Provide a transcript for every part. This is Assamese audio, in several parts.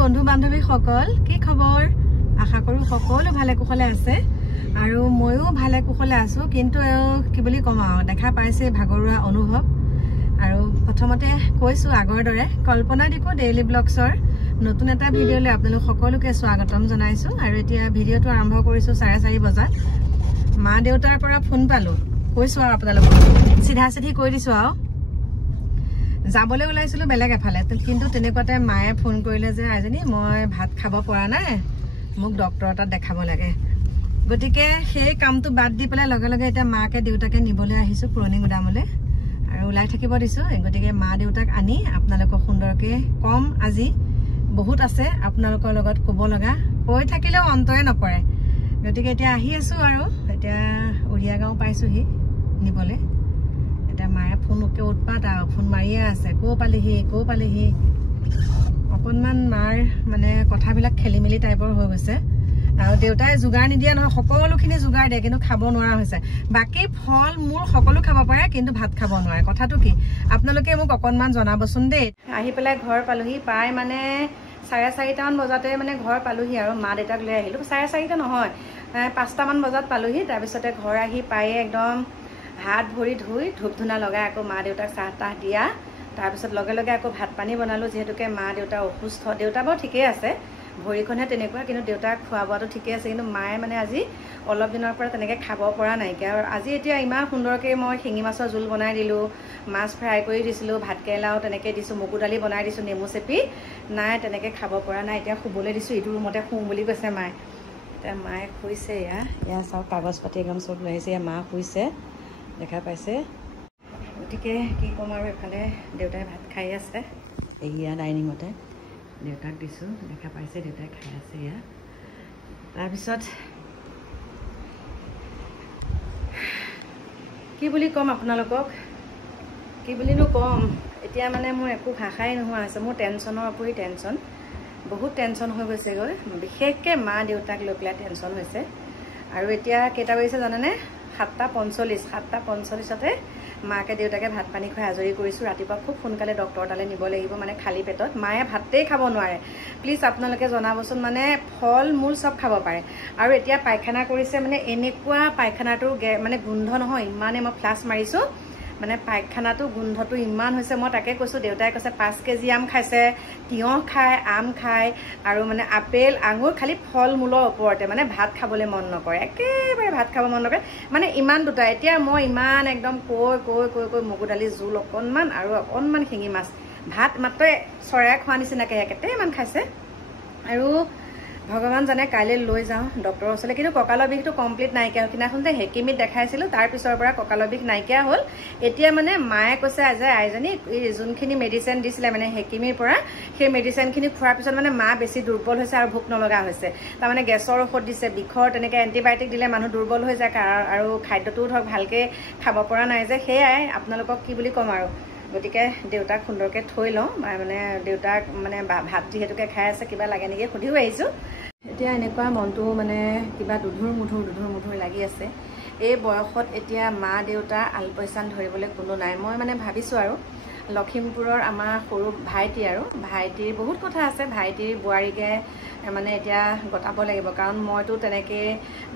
বন্ধু বান্ধৱী সকল কি খবৰ আশা কৰো সকলো ভালে কুশলে আছে আৰু ময়ো ভালে কুশলে আছো কিন্তু কি বুলি কম দেখা পাইছে ভাগৰুৱা অনুভৱ আৰু প্ৰথমতে কৈছো আগৰ দৰে কল্পনা দিকো ডেইলি ব্লগছৰ নতুন এটা ভিডিঅলৈ আপোনালোক সকলোকে স্বাগতম জনাইছো আৰু এতিয়া ভিডিঅটো আৰম্ভ কৰিছো 4:30 বজাত মা দেউতাৰ পৰা ফোন পালো কৈছো আৰু আপোনালোক সিধা সিধি কৈ দিছো আৰু যাবলৈ ওলাইছিলো বেলেগ এফালে কিন্তু তেনেকুৱাতে মায়ে ফোন কৰিলে যে আইজনী মই ভাত খাব পৰা নাই মোক ডক্টৰ তাত দেখাব লাগে গতিকে সেই কামটো বাদ দি পেলাই লগে লগে এটা মাকে দেউতাকে নিবলৈ আহিছো পুৰণি গুদামলৈ আৰু ওলাই থাকিব দিছো গতিকে মা দেউতাক আনি আপোনালোকক সুন্দৰকে কম আজি বহুত আছে আপোনালোকৰ লগত ক'ব লগা কৈ থাকিলেও অন্তৰে নপৰে গতিকে এতিয়া আহি আছো আৰু এতিয়া উৰিয়া গাঁও পাইছোহি নিবলৈ মায়ে ফোন ওকে উৎপাত আৰু ফোন মাৰিয়ে আছে কো পালেহি অকণমান মাৰ মানে কথাবিলাক খেলি মেলি টাইপৰ হৈ গৈছে আৰু দেউতাই যোগাৰ নিদিয়ে নহয় সকলোখিনি যোগাৰ দিয়ে কিন্তু খাব নোৱাৰা হৈছে বাকী ফল মূল সকলো খাব পাৰে কিন্তু ভাত খাব নোৱাৰে কথাটো কি আপোনালোকে মোক অকণমান জনাবচোন দেই আহি পেলাই ঘৰ পালোহি প্ৰায় মানে 4:30 মান বজাতে মানে ঘৰ পালোহি আৰু মা দেউতাক লৈ আহিলো 4:30 নহয় 5টা মান বজাত পালোহি তাৰপিছতে ঘৰ আহি পায়ে একদম হাত ভৰি ধুই ধূপ ধূনা লগাই আকৌ মা দেউতাক চাহ তাহ দিয়া তাৰপিছত লগে লগে আকৌ ভাত পানী বনালো যেহেতুকে মা দেউতা অসুস্থ দেউতা বাৰু ঠিকেই আছে ভৰিখনহে তেনেকুৱা কিন্তু দেউতাক খোৱা বোৱাটো ঠিকেই আছে কিন্তু মায়ে মানে আজি অলপ দিনৰ পৰা তেনেকৈ খাব পৰা নাইকিয়া আৰু আজি এতিয়া ইমান সুন্দৰকৈ মই শিঙি মাছৰ জোল বনাই দিলোঁ মাছ ফ্ৰাই কৰি দিছিলোঁ ভাত কেৰেলাও তেনেকৈ দিছোঁ মগু দালি বনাই দিছোঁ নেমু চেপি নাই তেনেকৈ খাব পৰা নাই এতিয়া শুবলৈ দিছোঁ ইটো ৰুমতে শুওঁ বুলি কৈছে মায়ে এতিয়া মায়ে শুইছে এয়া চাওক কাগজ পাতি একদম চব লৈ আহিছে মা শুইছে দেখা পাইছে গতিকে কি ক'ম আৰু এফালে দেউতাই ভাত খাই আছে এয়া ডাইনিঙতে দেউতাক দিছোঁ দেখা পাইছে দেউতাই খাই আছে এয়া তাৰপিছত কি বুলি ক'ম আপোনালোকক কি বুলিনো ক'ম এতিয়া মানে মোৰ একো ভাষাই নোহোৱা হৈছে মোৰ টেনশ্যনৰ উপৰি টেনশ্যন বহুত টেনশ্যন হৈ গৈছেগৈ বিশেষকৈ মা দেউতাক লৈ পেলাই টেনশ্যন হৈছে আৰু এতিয়া কেইটা বাজিছে জানেনে 7:45 মাকে দেউতাকে ভাত পানী খুৱাই আজৰি কৰিছোঁ ৰাতিপুৱা খুব সোনকালে ডক্টৰ তালৈ নিব লাগিব মানে খালী পেটত মায়ে ভাতেই খাব নোৱাৰে প্লিজ আপোনালোকে জনাবচোন মানে ফল মূল চব খাব পাৰে আৰু এতিয়া পায়খানা কৰিছে মানে এনেকুৱা পায়খানাটোৰ মানে গোন্ধ নহয় ইমানে মই ফ্লাছ মাৰিছোঁ মানে পায়খানাটো গোন্ধটো ইমান হৈছে মই তাকে কৈছোঁ দেউতাই কৈছে 5 কেজি আম খাইছে তিয়ঁহ খায় আম খায় আৰু মানে আপেল আঙুৰ খালি ফল মূলৰ ওপৰতে মানে ভাত খাবলৈ মন নকৰে একেবাৰে ভাত খাব মন নকৰে মানে ইমান দুটা এতিয়া মই ইমান একদম কৈ মগু দালি জোল অকণমান আৰু অকণমান শিঙি মাছ ভাত মাত্ৰ চৰাই খোৱা নিচিনাকৈ কেইটামান খাইছে আৰু ভগৱান জানে কাইলৈ লৈ যাওঁ ডক্টৰৰ ওচৰলৈ কিন্তু কঁকালৰ বিষটো কমপ্লিট নাইকিয়া হ'ল সিদিনাখন যে হেকিমিত দেখাইছিলোঁ তাৰ পিছৰ পৰা কঁকালৰ বিষ নাইকিয়া হ'ল এতিয়া মানে মায়ে কৈছে যে আইজনী যোনখিনি মেডিচিন দিছিলে মানে হেকিমিৰ পৰা সেই মেডিচিনখিনি খোৱাৰ পিছত মানে মা বেছি দুৰ্বল হৈছে আৰু ভোক নলগা হৈছে তাৰমানে গেছৰ ঔষধ দিছে বিষৰ তেনেকৈ এণ্টিবায়'টিক দিলে মানুহ দুৰ্বল হৈ যায় আৰু খাদ্যটোও ধৰক ভালকৈ খাব পৰা নাই যে সেয়াই আপোনালোকক কি বুলি ক'ম আৰু গতিকে দেউতাক সুন্দৰকৈ থৈ লওঁ মানে দেউতাক মানে ভাত যিহেতুকে খাই আছে কিবা লাগে নেকি সুধিও আহিছোঁ এতিয়া এনেকুৱা মনটো মানে কিবা দুধুৰ মুধুৰ লাগি আছে এই বয়সত এতিয়া মা দেউতা আলপৈচান ধৰিবলৈ কোনো নাই মই মানে ভাবিছোঁ আৰু লখিমপুৰৰ আমাৰ সৰু ভাইটি আৰু ভাইটিৰ বহুত কথা আছে ভাইটিৰ বোৱাৰীকে মানে এতিয়া গতাব লাগিব কাৰণ মইতো তেনেকৈ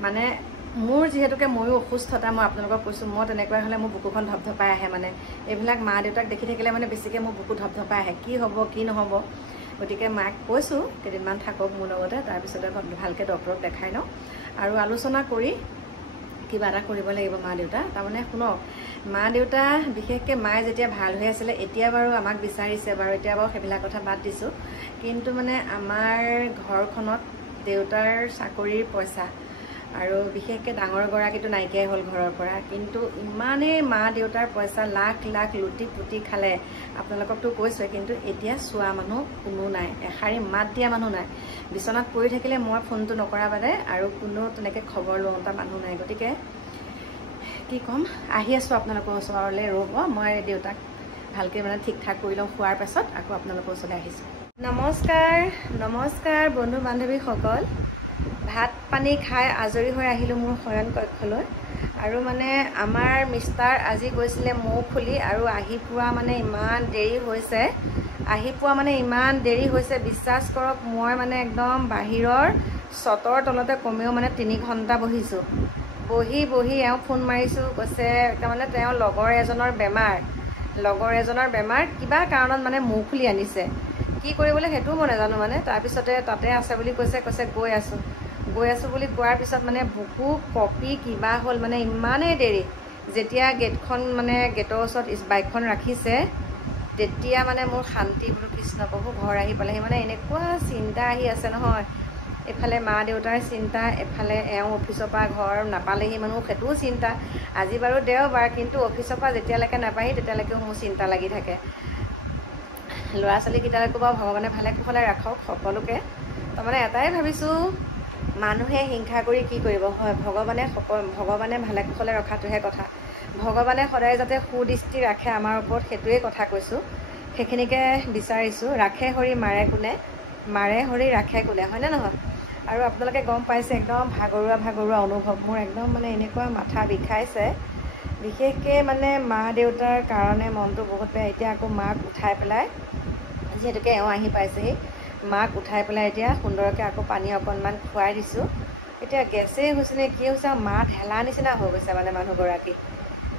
মানে মোৰ যিহেতুকে ময়ো অসুস্থতা মই আপোনালোকক কৈছোঁ মই তেনেকুৱা হ'লে মোৰ বুকুখন ধপধপাই আহে মানে এইবিলাক মা দেউতাক দেখি থাকিলে মানে বেছিকৈ মোৰ বুকু ধপধপাই আহে কি হ'ব কি নহ'ব গতিকে মাক কৈছোঁ কেইদিনমান থাকক মোৰ লগতে তাৰপিছতে ভালকৈ ডক্টৰক দেখাই লওঁ আৰু আলোচনা কৰি কিবা এটা কৰিব লাগিব মা দেউতা তাৰমানে শুনক মা দেউতা বিশেষকৈ মায়ে যেতিয়া ভাল হৈ আছিলে এতিয়া বাৰু আমাক বিচাৰিছে বাৰু এতিয়া বাৰু সেইবিলাক কথা বাদ দিছোঁ কিন্তু মানে আমাৰ ঘৰখনত দেউতাৰ চাকৰিৰ পইচা আৰু বিশেষকৈ ডাঙৰ গৰাকীটো নাইকিয়াই হ'ল ঘৰৰ পৰা কিন্তু ইমানেই মা দেউতাৰ পইচা লাখ লুটি পুটি খালে আপোনালোককতো কৈছোৱে কিন্তু এতিয়া চোৱা মানুহ কোনো নাই এষাৰি মাত দিয়া মানুহ নাই বিচনাত পৰি থাকিলে মই ফোনটো নকৰা বাদে আৰু কোনো তেনেকৈ খবৰ লওঁতা মানুহ নাই গতিকে কি ক'ম আহি আছোঁ আপোনালোকৰ ওচৰলৈ ৰ'ব মই দেউতাক ভালকৈ মানে ঠিক ঠাক কৰি লওঁ খোৱাৰ পাছত আকৌ আপোনালোকৰ ওচৰলৈ আহিছোঁ নমস্কাৰ বন্ধু বান্ধৱীসকল ভাত পানী খাই আজৰি হৈ আহিলোঁ মোৰ শয়ন কক্ষলৈ আৰু মানে আমাৰ মিষ্টাৰ আজি গৈছিলে মৌ খুলি আৰু আহি পোৱা মানে ইমান দেৰি হৈছে আহি পোৱা মানে ইমান দেৰি হৈছে বিশ্বাস কৰক। মই মানে একদম বাহিৰৰ চটৰ তলতে কমেও মানে 3 ঘণ্টা বহিছোঁ। বহি এওঁ ফোন মাৰিছোঁ, কৈছে তাৰমানে তেওঁৰ লগৰ এজনৰ বেমাৰ কিবা কাৰণত মানে মুখ খুলি আনিছে। কি কৰিবলৈ সেইটোও মই নাজানো মানে। তাৰপিছতে তাতে আছে বুলি কৈছে গৈ আছোঁ বুলি কোৱাৰ পিছত মানে বুকু কপি কিবা হ'ল মানে ইমানেই দেৰি। যেতিয়া গেটৰ ওচৰত বাইকখন ৰাখিছে তেতিয়া মানে মোৰ শান্তি, বোলো কৃষ্ণ প্ৰভু ঘৰ আহি পালেহি। মানে এনেকুৱা চিন্তা আহি আছে নহয়, এফালে মা দেউতাৰ চিন্তা, এফালে এওঁ অফিচৰ পৰা ঘৰ নাপালেহি মানুহ, সেইটোও চিন্তা। আজি বাৰু দেওবাৰ, কিন্তু অফিচৰ পৰা যেতিয়ালৈকে নাপায়হি তেতিয়ালৈকেও মোৰ চিন্তা লাগি থাকে। ল'ৰা ছোৱালীকেইটাকো বাৰু ভগৱানে ভালে কুশলে ৰাখক সকলোকে। তাৰমানে এটাই ভাবিছোঁ, মানুহে হিংসা কৰি কি কৰিব, হয় ভগৱানে ভালে কুশলে ৰখাটোহে কথা। ভগৱানে সদায় যাতে সুদৃষ্টি ৰাখে আমাৰ ওপৰত, সেইটোৱে কথা কৈছোঁ। সেইখিনিকে বিচাৰিছোঁ। ৰাখে হৰি মাৰে কোনে, মাৰে হৰি ৰাখে কোনে, হয়নে নহয়? আৰু আপোনালোকে গম পাইছে একদম ভাগৰুৱা অনুভৱ মোৰ। একদম মানে এনেকুৱা মাথা বিষাইছে, বিশেষকৈ মানে মা দেউতাৰ কাৰণে মনটো বহুত বেয়া। এতিয়া আকৌ মাক উঠাই পেলাই, যিহেতুকে এওঁ আহি পাইছেহি, মাক উঠাই পেলাই এতিয়া সুন্দৰকৈ আকৌ পানী অকণমান খুৱাই দিছোঁ। এতিয়া গেছেই হৈছে নে কি হৈছে, মা ঢেলা নিচিনা হৈ গৈছে মানে মানুহগৰাকী,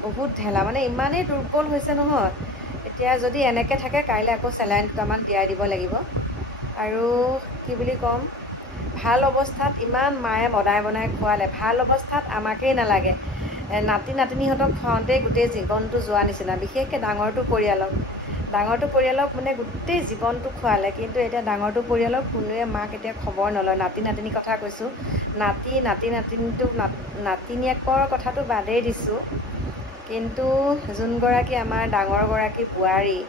বহুত ঢেলা, মানে ইমানেই দুৰ্বল হৈছে নহয়। এতিয়া যদি এনেকৈ থাকে কাইলৈ আকৌ চেলাইন 2টামান দিয়াই দিব লাগিব। আৰু কি বুলি ক'ম, ভাল অৱস্থাত ইমান মায়ে বনাই খোৱালে, ভাল অৱস্থাত আমাকেই নালাগে, নাতি নাতিনীহঁতক খুৱাওঁতেই গোটেই জীৱনটো যোৱা নিচিনা। বিশেষকৈ ডাঙৰটো পৰিয়ালক মানে গোটেই জীৱনটো খোৱালে, কিন্তু এতিয়া ডাঙৰটো পৰিয়ালক কোনোৱে মাক এতিয়া খবৰ নলয়। নাতি নাতিনীৰ কথা কৈছোঁ, নাতিনীয়েকৰ কথাটো বাদেই দিছোঁ, কিন্তু যোনগৰাকী আমাৰ ডাঙৰগৰাকী বোৱাৰী,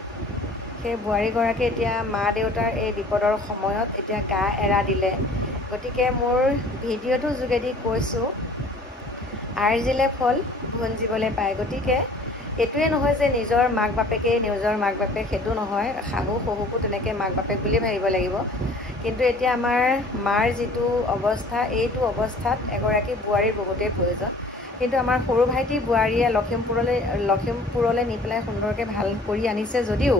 সেই বোৱাৰীগৰাকী এতিয়া মা দেউতাৰ এই বিপদৰ সময়ত এতিয়া গা এৰা দিলে। গতিকে মোৰ ভিডিঅ'টোৰ যোগেদি কৈছোঁ, আৰ্জিলে ফল ভুঞ্জিবলৈ পায়। গতিকে এইটোৱে নহয় যে নিজৰ মাক বাপেকেই সেইটো নহয়, শাহু শহুকো তেনেকৈ মাক বাপেক বুলিয়ে ভাবিব লাগিব। কিন্তু এতিয়া আমাৰ মাৰ যিটো অৱস্থা, এইটো অৱস্থাত এগৰাকী বোৱাৰীৰ বহুতেই প্ৰয়োজন। কিন্তু আমাৰ সৰু ভাইটি বোৱাৰীয়ে লখিমপুৰলৈ নি পেলাই সুন্দৰকৈ ভাল কৰি আনিছে যদিও,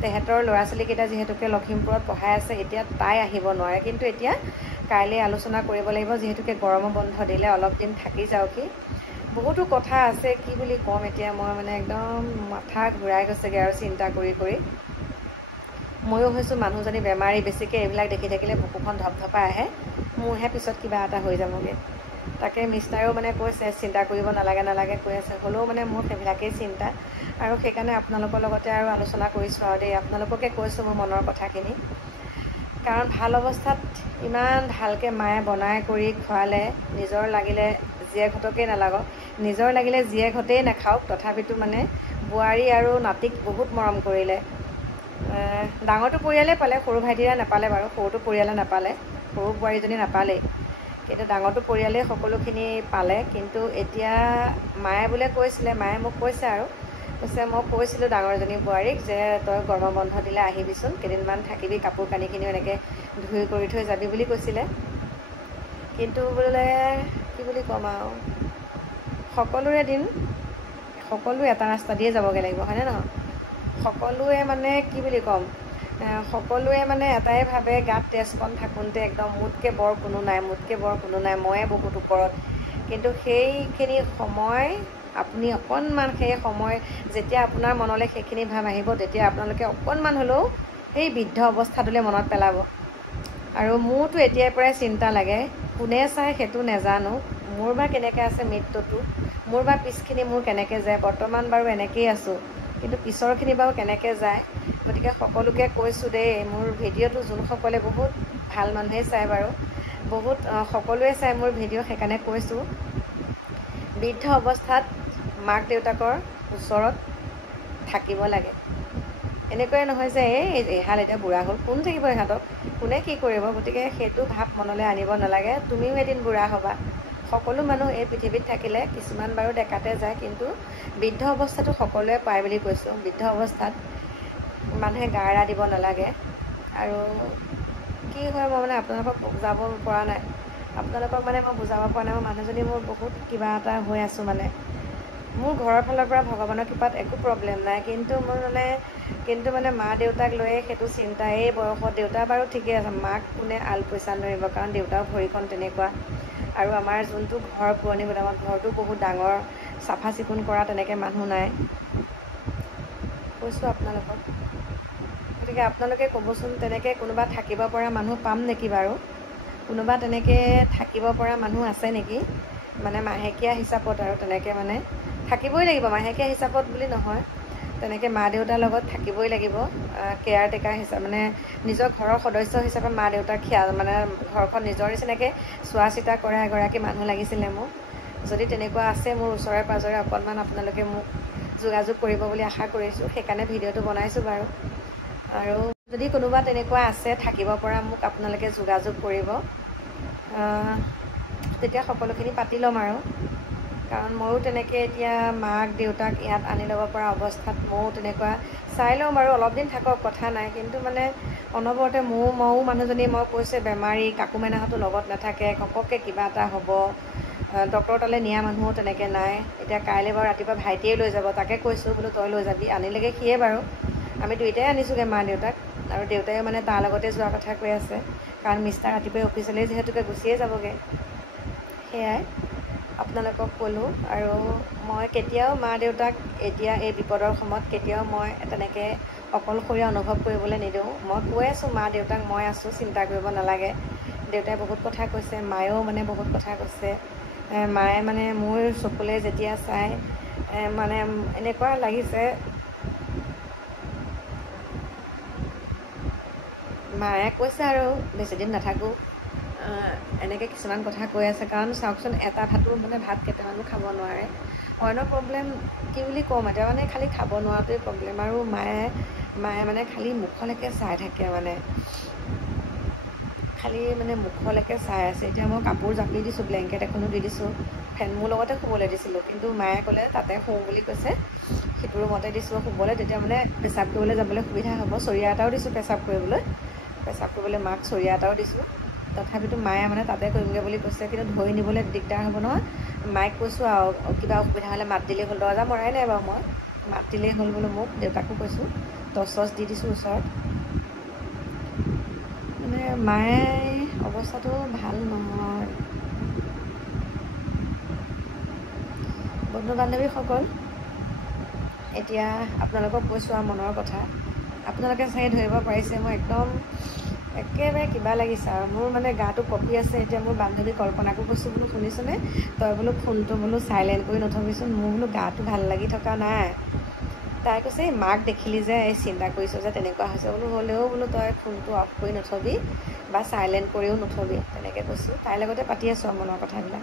তেহেঁতৰ ল'ৰা ছোৱালীকেইটা যিহেতুকে লখিমপুৰত পঢ়াই আছে, এতিয়া তাই আহিব নোৱাৰে। কিন্তু এতিয়া কাইলৈ আলোচনা কৰিব লাগিব, যিহেতুকে গৰমৰ বন্ধ দিলে অলপ দিন থাকি যাওঁকি। বহুতো কথা আছে, কি বুলি ক'ম এতিয়া মই মানে একদম মাথা ঘূৰাই গৈছেগৈ আৰু চিন্তা কৰি। ময়ো হৈছোঁ মানুহজনী বেমাৰী, বেছিকৈ এইবিলাক দেখি থাকিলে বুকুখন ধপধপাই আহে, মোৰহে পিছত কিবা এটা হৈ যাবগৈ। তাকে মিষ্টাৰেও মানে কৈছে চিন্তা কৰিব নালাগে কৈ আছে, হ'লেও মানে মোৰ সেইবিলাকেই চিন্তা। আৰু সেইকাৰণে আপোনালোকৰ লগতে আৰু আলোচনা কৰিছোঁ আৰু দেই, আপোনালোককে কৈছোঁ মোৰ মনৰ কথাখিনি। কাৰণ ভাল অৱস্থাত ইমান ভালকৈ মায়ে বনাই কৰি খোৱালে, নিজৰ লাগিলে জীয়েকহঁতকেই নালাগক, নিজৰ লাগিলে জীয়েকহঁতেই নাখাওক, তথাপিতো মানে বোৱাৰী আৰু নাতিক বহুত মৰম কৰিলে। ডাঙৰটো পৰিয়ালে পালে, সৰু ভাইটিৰে নাপালে বাৰু, সৰুটো পৰিয়ালে নাপালে, সৰু বোৱাৰীজনী নাপালেই, কিন্তু ডাঙৰটো পৰিয়ালেই সকলোখিনি পালে। কিন্তু এতিয়া মায়ে মোক কৈছে মই কৈছিলোঁ ডাঙৰজনী বোৱাৰীক যে তই গৰমৰ বন্ধ দিলে আহিবিচোন, কেইদিনমান থাকিবি, কাপোৰ কানিখিনিও এনেকৈ ধুই কৰি থৈ যাবি বুলি কৈছিলে। কিন্তু বোলে কি বুলি ক'ম আৰু, সকলোৰে দিন সকলো এটা ৰাস্তা দিয়ে যাবগৈ লাগিব, হয়নে নহয়? সকলোৱে মানে কি বুলি ক'ম, সকলোৱে মানে এটাই ভাবে, গাত তেজকণ থাকোঁতে একদম মোতকৈ বৰ কোনো নাই, ময়ে বহুত ওপৰত। কিন্তু সেইখিনি সময় আপুনি অকণমান, সেই সময় যেতিয়া আপোনাৰ মনলৈ সেইখিনি ভাৱ আহিব, তেতিয়া আপোনালোকে অকণমান হ'লেও সেই বৃদ্ধ অৱস্থাটোলৈ মনত পেলাব। আৰু মোৰতো এতিয়াৰ পৰাই চিন্তা লাগে, কোনে চাই সেইটো নেজানো, মোৰ বা কেনেকৈ আছে মৃত্যুটো, মোৰ বা পিছখিনি মোৰ কেনেকৈ যায়। বৰ্তমান বাৰু এনেকৈয়ে আছোঁ, কিন্তু পিছৰখিনি বাৰু কেনেকৈ যায়। গতিকে সকলোকে কৈছোঁ দেই, মোৰ ভিডিঅ'টো যোনসকলে বহুত ভাল মানুহে চায় বাৰু, সকলোৱে চায় মোৰ ভিডিঅ', সেইকাৰণে কৈছোঁ, বৃদ্ধ অৱস্থাত মাক দেউতাকৰ ওচৰত থাকিব লাগে। এনেকুৱাই নহয় যে এহাল এতিয়া বুঢ়া হ'ল, কোন থাকিব ইহঁতক, কোনে কি কৰিব। গতিকে সেইটো ভাৱ মনলৈ আনিব নালাগে, তুমিও এদিন বুঢ়া হ'বা। সকলো মানুহ এই পৃথিৱীত থাকিলে কিছুমান বাৰু ডেকাতে যায়, কিন্তু বৃদ্ধ অৱস্থাটো সকলোৱে পায় বুলি কৈছোঁ। বৃদ্ধ অৱস্থাত মানুহে গা এৰা দিব নালাগে। আৰু কি হয়, মই মানে আপোনালোকক বুজাব পৰা নাই, মই মানুহজনী মোৰ বহুত কিবা এটা হৈ আছোঁ মানে। মোৰ ঘৰৰ ফালৰ পৰা ভগৱানৰ কৃপাত একো প্ৰব্লেম নাই, কিন্তু মানে মা দেউতাক লৈয়ে সেইটো চিন্তা। এই বয়সত দেউতা বাৰু ঠিকে আছে, মাক কোনে আল পইচা ধৰিব, কাৰণ দেউতাৰ ভৰিখন তেনেকুৱা। আৰু আমাৰ যোনটো ঘৰ পুৰণি গোদামত, ঘৰটো বহুত ডাঙৰ, চাফা চিকুণ কৰা তেনেকৈ মানুহ নাই। কৈছোঁ আপোনালোকক, গতিকে আপোনালোকে ক'বচোন, তেনেকৈ কোনোবা থাকিব পৰা মানুহ পাম নেকি বাৰু? কোনোবা তেনেকৈ থাকিব পৰা মানুহ আছে নেকি? মানে মাহেকীয়া হিচাপত আৰু তেনেকৈ মানে থাকিবই লাগিব, মাহেকীয়া হিচাপত বুলি নহয়, তেনেকৈ মা দেউতাৰ লগত থাকিবই লাগিব। কেয়াৰ টেকাৰ হিচাপে মানে নিজৰ ঘৰৰ সদস্য হিচাপে মা দেউতাক মানে ঘৰখন নিজৰ নিচিনাকৈ চোৱা চিতা কৰা এগৰাকী মানুহ লাগিছিলে মোক। যদি তেনেকুৱা আছে মোৰ ওচৰে পাঁজৰে, অকণমান আপোনালোকে মোক যোগাযোগ কৰিব বুলি আশা কৰিছোঁ, সেইকাৰণে ভিডিঅ'টো বনাইছোঁ বাৰু। আৰু যদি কোনোবা তেনেকুৱা আছে থাকিব পৰা, মোক আপোনালোকে যোগাযোগ কৰিব, তেতিয়া সকলোখিনি পাতি ল'ম আৰু। কাৰণ ময়ো তেনেকৈ এতিয়া মাক দেউতাক ইয়াত আনি ল'ব পৰা অৱস্থাত ময়ো তেনেকুৱা চাই লওঁ বাৰু, অলপ দিন থাকক কথা নাই, কিন্তু মানে অনবৰতে ময়ো মানুহজনী মই কৈছে বেমাৰী, কাকু মেনাহঁতো লগত নাথাকে, ঘপককৈ কিবা এটা হ'ব, ডক্টৰ তালৈ নিয়া মানুহো তেনেকৈ নাই। এতিয়া কাইলৈ বাৰু ৰাতিপুৱা ভাইটিয়ে লৈ যাব, তাকে কৈছোঁ বোলো তই লৈ যাবি, আনিলেগৈ সিয়ে বাৰু। আমি দুইটাই আনিছোঁগৈ মা দেউতাক, আৰু দেউতায়ো মানে তাৰ লগতে যোৱা কথা কৈ আছে, কাৰণ মিষ্টাৰ ৰাতিপুৱাই অফিচলৈ যিহেতুকে গুচিয়ে যাবগৈ। সেয়াই আপোনালোকক ক'লোঁ। আৰু মই কেতিয়াও মা দেউতাক এতিয়া এই বিপদৰ সময়ত কেতিয়াও মই তেনেকৈ অকলশৰীয়া অনুভৱ কৰিবলৈ নিদিওঁ। মই কৈ আছোঁ মা দেউতাক মই আছোঁ, চিন্তা কৰিব নালাগে। দেউতাই বহুত কথা কৈছে, মায়েও মানে বহুত কথা কৈছে। মায়ে মানে মোৰ চকুলৈ যেতিয়া চাই মানে এনেকুৱা লাগিছে, মায়ে কৈছে আৰু বেছিদিন নাথাকোঁ, এনেকৈ কিছুমান কথা কৈ আছে। কাৰণ চাওকচোন, এটা ভাতো মানে ভাত কেইটামানো খাব নোৱাৰে। অইনৰ প্ৰব্লেম কি বুলি ক'ম, এতিয়া মানে খালি খাব নোৱাৰাটোৱে প্ৰব্লেম। আৰু মায়ে মানে খালি মুখলৈকে চাই থাকে, মানে খালি মানে মুখলৈকে চাই আছে। এতিয়া মই কাপোৰ জাপি দিছোঁ, ব্লেংকেট এখনো দি দিছোঁ, ফেন মোৰ লগতে শুবলৈ দিছিলোঁ, কিন্তু মায়ে ক'লে তাতে শুওঁ বুলি কৈছে, সেইটো ৰুমতে দিছোঁ শুবলৈ, তেতিয়া মানে পেচাব কৰিবলৈ যাবলৈ সুবিধা হ'ব। চৰিয়া এটাও দিছোঁ পেচাব কৰিবলৈ মাক চৰিয়া এটাও দিছোঁ। তথাপিতো মায়ে মানে তাতে কৰিমগৈ বুলি কৈছে, কিন্তু ধৰি নিবলৈ দিগদাৰ হ'ব নহয়। মাইক কৈছোঁ আৰু কিবা অসুবিধা হ'লে মাত দিলেই হ'ল, দৰজা মৰাই নাই বাৰু, মই মাত দিলেই হ'ল বোলো মোক। দেউতাকো কৈছোঁ, টৰ্চ চৰ্চ দি দিছোঁ ওচৰত। মানে মায়ে অৱস্থাটো ভাল নহয়। বন্ধু বান্ধৱীসকল, এতিয়া আপোনালোকক কৈছোঁ আৰু মনৰ কথা, আপোনালোকে চাগে ধৰিব পাৰিছে, মই একদম একেবাৰে কিবা লাগিছে আৰু মোৰ মানে গাটো কঁপি আছে। এতিয়া মোৰ বান্ধৱী কল্পনাকো কৈছোঁ, বোলো শুনিছনে, তই বোলো ফোনটো বোলো চাইলেণ্ট কৰি নথবিচোন, মোৰ বোলো গাটো ভাল লাগি থকা নাই। তাই কৈছে এই মাক দেখিলি যে এই চিন্তা কৰিছোঁ যে তেনেকুৱা হৈছে, বোলো হ'লেও বোলো তই ফোনটো অফ কৰি নথবি বা চাইলেণ্ট কৰিও নথবি, তেনেকৈ কৈছোঁ। তাইৰ লগতে পাতি আছোঁ আৰু মনৰ কথাবিলাক।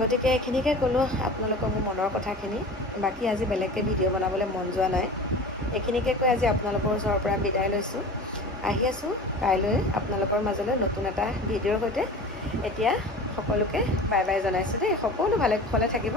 গতিকে এইখিনিকে ক'লোঁ আপোনালোকক মোৰ মনৰ কথাখিনি। বাকী আজি বেলেগকৈ ভিডিঅ' বনাবলৈ মন যোৱা নাই, এইখিনিকে কৈ আজি আপোনালোকৰ ওচৰৰ পৰা বিদায় লৈছোঁ। আহি আছোঁ কাইলৈ আপোনালোকৰ মাজলৈ নতুন এটা ভিডিঅ'ৰ সৈতে। এতিয়া সকলোকে বাই বাই জনাইছোঁ দেই, সকলো ভালে কুশলে থাকিব।